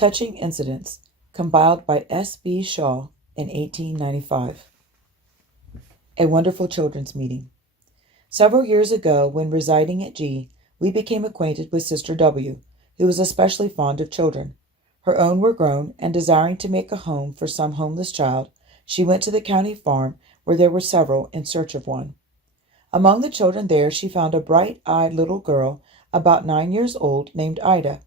Touching Incidents, compiled by S.B.Shaw in 1895. A Wonderful Children's Meeting. Several years ago, when residing at G, we became acquainted with Sister W., who was especially fond of children. Her own were grown, and desiring to make a home for some homeless child, she went to the county farm, where there were several, in search of one. Among the children there she found a bright-eyed little girl, about 9 years old, named Ida.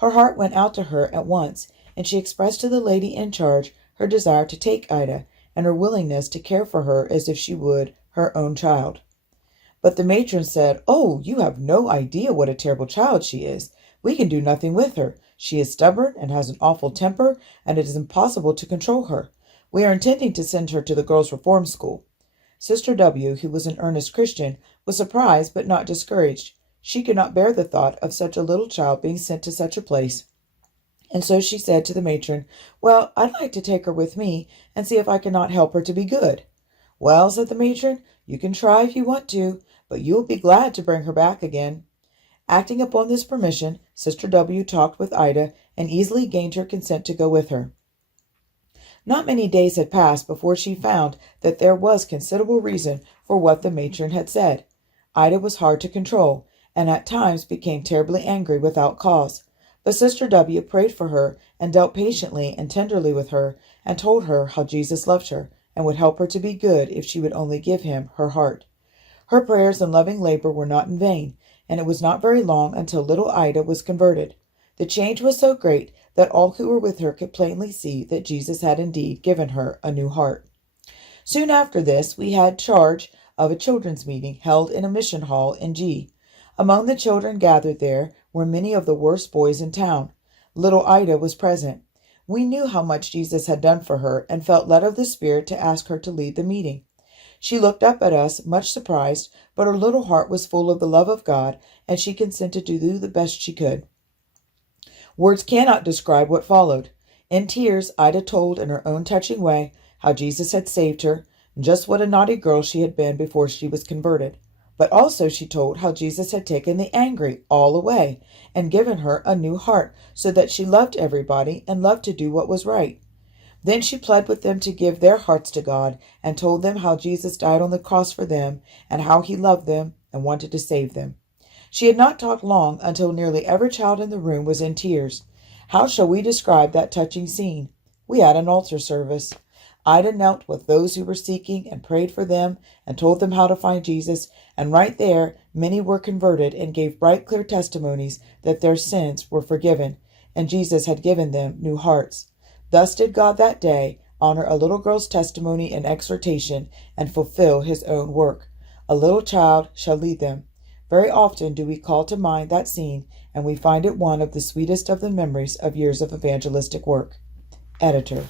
Her heart went out to her at once, and she expressed to the lady in charge her desire to take Ida, and her willingness to care for her as if she would her own child. But the matron said, "Oh, you have no idea what a terrible child she is. We can do nothing with her. She is stubborn and has an awful temper, and it is impossible to control her. We are intending to send her to the girls' reform school." Sister W., who was an earnest Christian, was surprised but not discouraged. She could not bear the thought of such a little child being sent to such a place, and so she said to the matron, "Well, I'd like to take her with me and see if I cannot help her to be good." "Well," said the matron, "you can try if you want to, but you will be glad to bring her back again." Acting upon this permission, Sister W. talked with Ida and easily gained her consent to go with her. Not many days had passed before she found that there was considerable reason for what the matron had said. Ida was hard to control, and at times became terribly angry without cause. But Sister W. prayed for her and dealt patiently and tenderly with her, and told her how Jesus loved her and would help her to be good if she would only give him her heart. Her prayers and loving labor were not in vain, and it was not very long until little Ida was converted. The change was so great that all who were with her could plainly see that Jesus had indeed given her a new heart. Soon after this, we had charge of a children's meeting held in a mission hall in G. Among the children gathered there were many of the worst boys in town. Little Ida was present. We knew how much Jesus had done for her, and felt led of the Spirit to ask her to lead the meeting. She looked up at us, much surprised, but her little heart was full of the love of God, and she consented to do the best she could. Words cannot describe what followed. In tears, Ida told in her own touching way how Jesus had saved her, and just what a naughty girl she had been before she was converted. But also she told how Jesus had taken the angry all away and given her a new heart, so that she loved everybody and loved to do what was right. Then she pled with them to give their hearts to God, and told them how Jesus died on the cross for them, and how he loved them and wanted to save them. She had not talked long until nearly every child in the room was in tears. How shall we describe that touching scene? We had an altar service. Ida knelt with those who were seeking and prayed for them and told them how to find Jesus, and right there many were converted and gave bright, clear testimonies that their sins were forgiven and Jesus had given them new hearts. Thus did God that day honor a little girl's testimony and exhortation and fulfill his own work. A little child shall lead them. Very often do we call to mind that scene, and we find it one of the sweetest of the memories of years of evangelistic work. Editor.